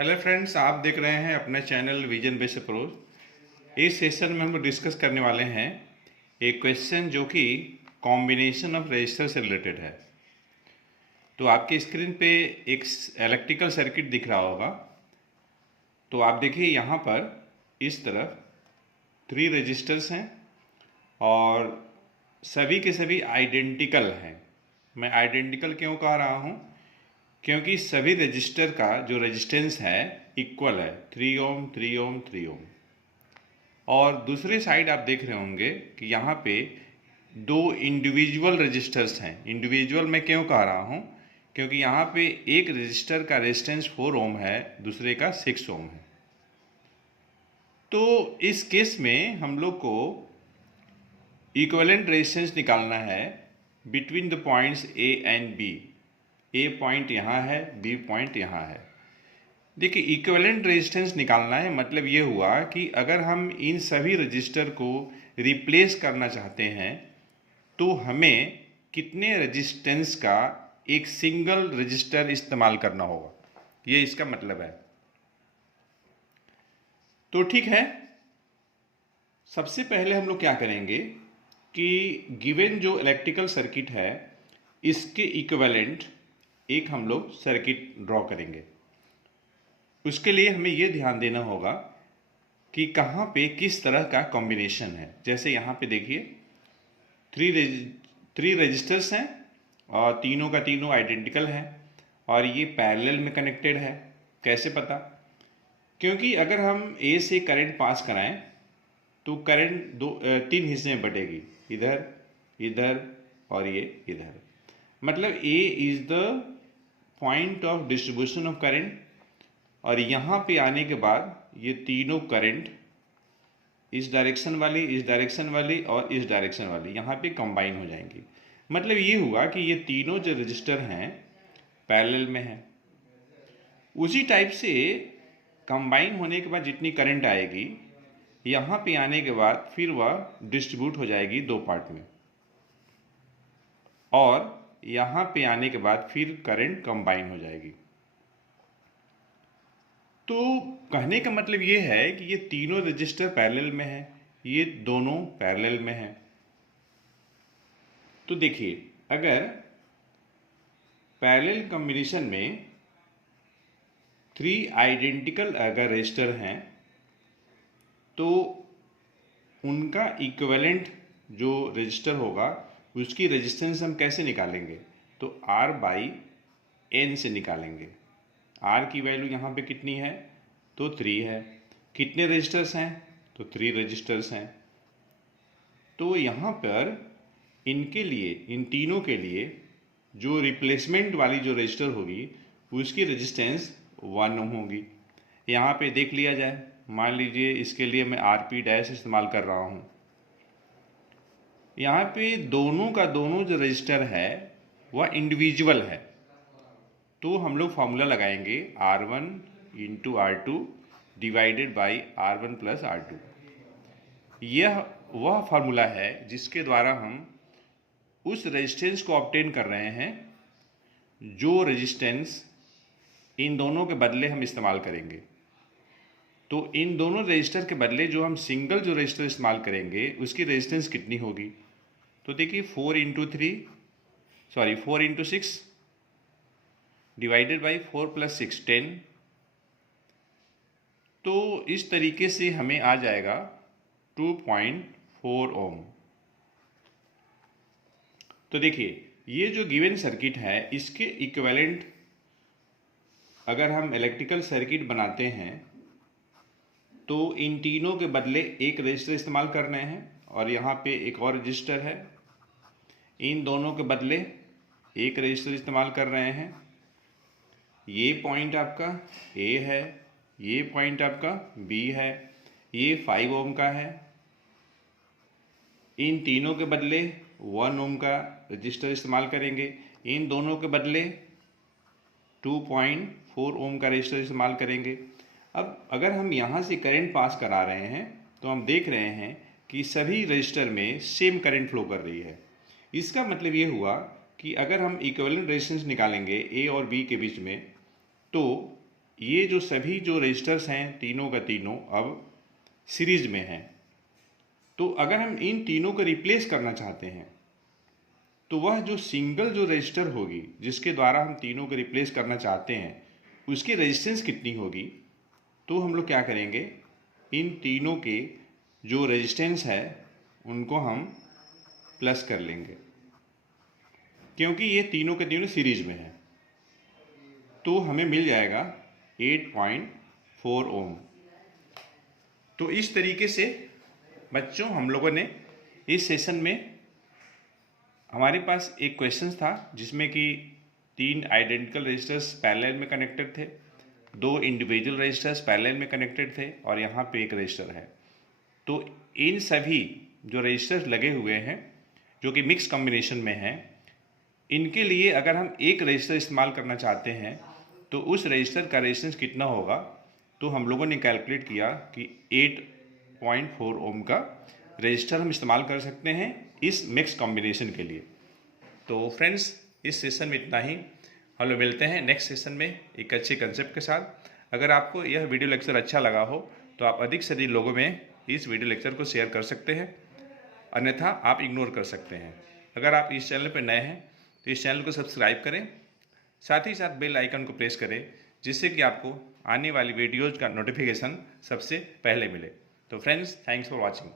Hello friends, आप देख रहे हैं अपने चैनल विजन बेस अप्रोच। इस सेशन में हम लोग डिस्कस करने वाले हैं एक क्वेश्चन जो कि कॉम्बिनेशन ऑफ रजिस्टर से रिलेटेड है। तो आपके स्क्रीन पे एक इलेक्ट्रिकल सर्किट दिख रहा होगा। तो आप देखिए यहाँ पर इस तरफ 3 रजिस्टर्स हैं और सभी के सभी आइडेंटिकल हैं। मैं आइडेंटिकल क्यों कह रहा हूँ? क्योंकि सभी रजिस्टर का जो रेजिस्टेंस है इक्वल है, 3 ओम 3 ओम 3 ओम। और दूसरे साइड आप देख रहे होंगे कि यहाँ पे 2 इंडिविजुअल रजिस्टर्स हैं। इंडिविजुअल मैं क्यों कह रहा हूँ? क्योंकि यहाँ पे एक रजिस्टर का रेजिस्टेंस 4 ओम है, दूसरे का 6 ओम है। तो इस केस में हम लोग को इक्विवेलेंट रेजिस्टेंस निकालना है between the points A and B. A point यहाँ है, बी पॉइंट यहाँ है। देखिए, इक्विवेलेंट रेजिस्टेंस निकालना है मतलब ये हुआ कि अगर हम इन सभी रजिस्टर को रिप्लेस करना चाहते हैं तो हमें कितने रजिस्टेंस का एक सिंगल रजिस्टर इस्तेमाल करना होगा, ये इसका मतलब है। तो ठीक है, सबसे पहले हम लोग क्या करेंगे कि गिवन जो इलेक्ट्रिकल सर्किट है इसके इक्विवेलेंट एक हम लोग सर्किट ड्रॉ करेंगे। उसके लिए हमें ये ध्यान देना होगा कि कहाँ पे किस तरह का कॉम्बिनेशन है। जैसे यहाँ पे देखिए 3 रजिस्टर्स हैं और तीनों का तीनों आइडेंटिकल हैं और ये पैरेलल में कनेक्टेड है। कैसे पता? क्योंकि अगर हम ए से करंट पास कराएं तो करंट 3 हिस्से में बटेगी, इधर, इधर और ये इधर। मतलब a is the point of distribution of current और यहाँ पे आने के बाद ये तीनों करंट इस डायरेक्शन वाली, इस डायरेक्शन वाली और इस डायरेक्शन वाली यहाँ पे कंबाइन हो जाएंगी। मतलब ये हुआ कि ये तीनों जो रजिस्टर हैं पैरेलल में हैं। उसी टाइप से कंबाइन होने के बाद जितनी करंट आएगी यहाँ पे आने के बाद फिर वह डिस्ट्रीब्यूट हो जाएगी 2 पार्ट में और यहाँ पे आने के बाद फिर करंट कंबाइन हो जाएगी। तो कहने का मतलब ये है कि ये तीनों रजिस्टर पैरेलल में हैं, ये दोनों पैरेलल में हैं। तो देखिए, अगर पैरेलल कॉम्बिनेशन में 3 आइडेंटिकल अगर रजिस्टर हैं तो उनका इक्विवेलेंट जो रजिस्टर होगा उसकी रेजिस्टेंस हम कैसे निकालेंगे? तो R बाई N से निकालेंगे। R की वैल्यू यहाँ पे कितनी है? तो 3 है। कितने रजिस्टर्स हैं? तो 3 रजिस्टर्स हैं। तो यहाँ पर इनके लिए, इन तीनों के लिए जो रिप्लेसमेंट वाली जो रजिस्टर होगी उसकी रेजिस्टेंस 1 ओम होगी। यहाँ पे देख लिया जाए, मान लीजिए इसके लिए मैं RP डैश इस्तेमाल कर रहा हूँ। यहाँ पे दोनों का दोनों जो रजिस्टर है वह इंडिविजुअल है। तो हम लोग फॉर्मूला लगाएंगे R1 into R2 divided by R1 plus R2। यह वह फार्मूला है जिसके द्वारा हम उस रेजिस्टेंस को ऑब्टेन कर रहे हैं जो रेजिस्टेंस इन दोनों के बदले हम इस्तेमाल करेंगे। तो इन दोनों रजिस्टर के बदले जो हम सिंगल जो रजिस्टर इस्तेमाल करेंगे उसकी रेजिस्टेंस कितनी होगी? तो देखिए 4 इंटू 6 डिवाइडेड बाई 4 प्लस 6 10। तो इस तरीके से हमें आ जाएगा 2.4 ओम। तो देखिए, ये जो गिवन सर्किट है इसके इक्विवेलेंट अगर हम इलेक्ट्रिकल सर्किट बनाते हैं तो इन तीनों के बदले एक रजिस्टर इस्तेमाल कर रहे हैं और यहाँ पे एक और रजिस्टर है। इन दोनों के बदले एक रजिस्टर इस्तेमाल कर रहे हैं। ये पॉइंट आपका A है, ये पॉइंट आपका B है, ये 5 ओम का है। इन तीनों के बदले 1 ओम का रजिस्टर इस्तेमाल करेंगे। इन दोनों के बदले 2.4 ओम का रजिस्टर इस्तेमाल करेंगे। अब अगर हम यहाँ से करंट पास करा रहे हैं तो हम देख रहे हैं कि सभी रजिस्टर में सेम करंट फ्लो कर रही है। इसका मतलब ये हुआ कि अगर हम इक्विवेलेंट रेजिस्टेंस निकालेंगे A और B के बीच में तो ये जो सभी जो रजिस्टर्स हैं तीनों का तीनों अब सीरीज में हैं। तो अगर हम इन तीनों को रिप्लेस करना चाहते हैं तो वह जो सिंगल जो रजिस्टर होगी जिसके द्वारा हम तीनों को रिप्लेस करना चाहते हैं उसकी रेजिस्टेंस कितनी होगी, तो हम लोग क्या करेंगे, इन तीनों के जो रेजिस्टेंस है उनको हम प्लस कर लेंगे क्योंकि ये तीनों के तीनों सीरीज में है। तो हमें मिल जाएगा 8.4 ओम। तो इस तरीके से बच्चों हम लोगों ने इस सेशन में, हमारे पास एक क्वेश्चन था जिसमें कि 3 आइडेंटिकल रजिस्टर्स पैरेलल में कनेक्टेड थे, 2 इंडिविजुअल रजिस्टर्स पैरेलल में कनेक्टेड थे और यहाँ पे एक रजिस्टर है। तो इन सभी जो रजिस्टर्स लगे हुए हैं जो कि मिक्स कॉम्बिनेशन में हैं, इनके लिए अगर हम एक रजिस्टर इस्तेमाल करना चाहते हैं तो उस रजिस्टर का रेजिस्टेंस कितना होगा, तो हम लोगों ने कैलकुलेट किया कि 8.4 ओम का रजिस्टर हम इस्तेमाल कर सकते हैं इस मिक्स कॉम्बिनेशन के लिए। तो फ्रेंड्स, इस सेशन में इतना ही। हम लोग मिलते हैं नेक्स्ट सेशन में एक अच्छे कंसेप्ट के साथ। अगर आपको यह वीडियो लेक्चर अच्छा लगा हो तो आप अधिक से अधिक लोगों में इस वीडियो लेक्चर को शेयर कर सकते हैं, अन्यथा आप इग्नोर कर सकते हैं। अगर आप इस चैनल पर नए हैं तो इस चैनल को सब्सक्राइब करें, साथ ही साथ बेल आइकन को प्रेस करें जिससे कि आपको आने वाली वीडियोज़ का नोटिफिकेशन सबसे पहले मिले। तो फ्रेंड्स, थैंक्स फॉर वॉचिंग।